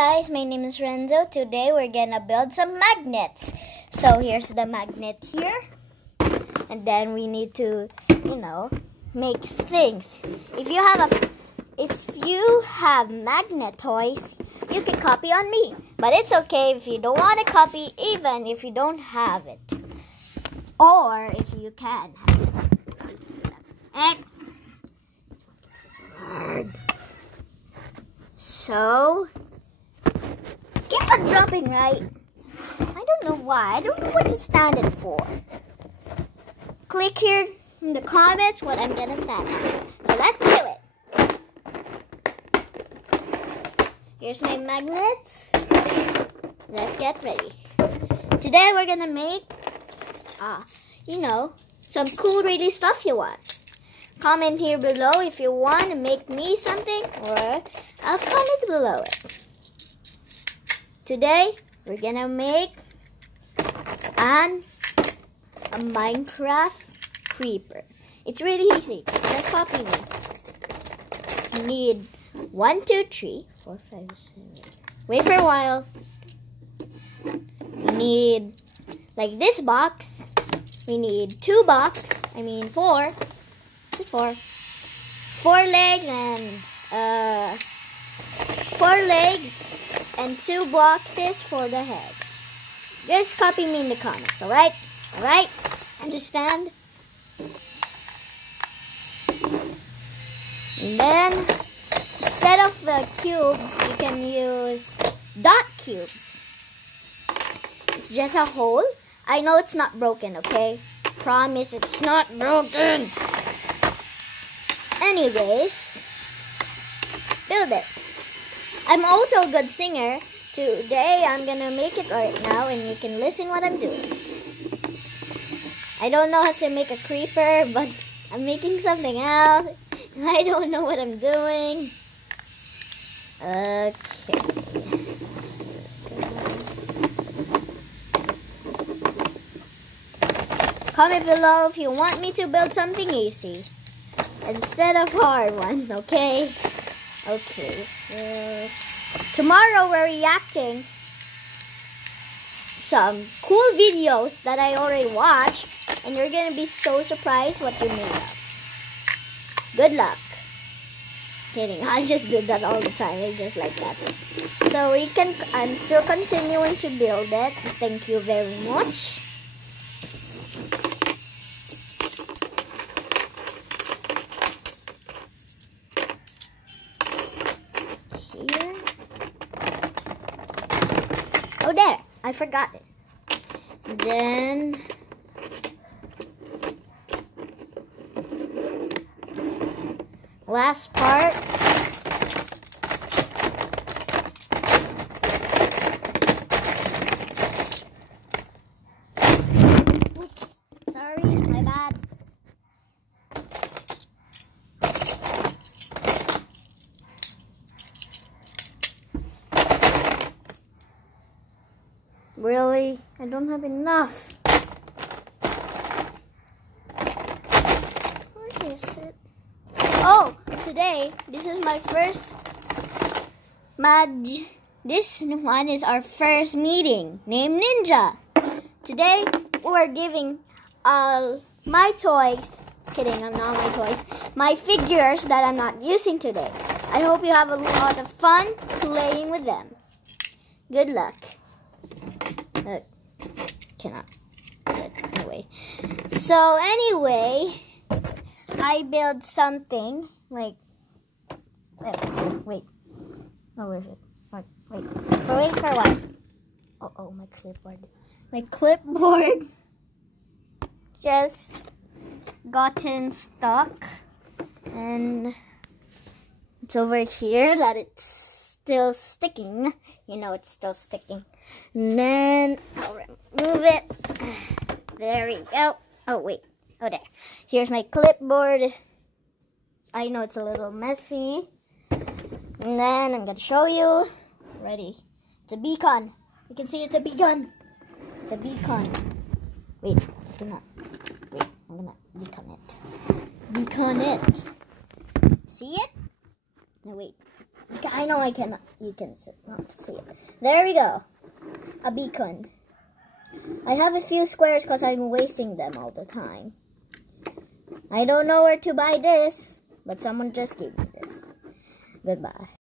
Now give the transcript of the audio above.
Guys, my name is Renzo. Today we're gonna build some magnets. So here's the magnet here, and then we need to, make things. If you have magnet toys, you can copy on me. But it's okay if you don't want to copy, even if you don't have it, or if you can have it. So keep on dropping, right? I don't know why. I don't know what to stand it for. Click here in the comments what I'm gonna stand it. So let's do it. Here's my magnets. Let's get ready. Today we're gonna make, some cool, really stuff you want. Comment here below if you want to make me something, or I'll comment below it. Today, we're gonna make a Minecraft creeper. It's really easy. Just copy me. You need 1, 2, 3, 4, 5, 6. Wait for a while. We need, like this box. We need 4. 4 legs and 2 boxes for the head. Just copy me in the comments, alright? Alright? Understand? And then, instead of the cubes, you can use dot cubes. It's just a hole. I know it's not broken, okay? Promise it's not broken. Anyways, build it. I'm also a good singer. Today, I'm gonna make it right now, and you can listen what I'm doing. I don't know how to make a creeper, but I'm making something else. I don't know what I'm doing. Okay. Comment below if you want me to build something easy instead of hard one, okay? Okay, so tomorrow we're reacting some cool videos that I already watched, and you're gonna be so surprised what you made of. Good luck. Kidding, I just do that all the time. I just like that. So I'm still continuing to build it. Thank you very much. Here. Oh, there. I forgot it. Then last part. Oops. Sorry, my bad. Really? I don't have enough. Where is it? Oh, today, this is my first this one is our first meeting named Ninja. Today, we're giving my toys, kidding, I'm not my toys, my figures that I'm not using today. I hope you have a lot of fun playing with them. Good luck. Cannot. But anyway. So anyway, I built something like. Wait. Oh, where is it? Wait for a while. Oh, my clipboard. My clipboard just gotten stuck, and it's over here that it's still sticking. It's still sticking. And then I'll remove it. There we go. Oh, wait. Oh, there. Here's my clipboard. I know it's a little messy. And then I'm going to show you. Ready. It's a beacon. You can see it's a beacon. It's a beacon. Wait. Do not. Wait. I'm going to beacon it. Beacon it. See it? No, wait. I know I cannot. You can not see it. There we go. A beacon. I have a few squares because I'm wasting them all the time. I don't know where to buy this, but someone just gave me this. Goodbye.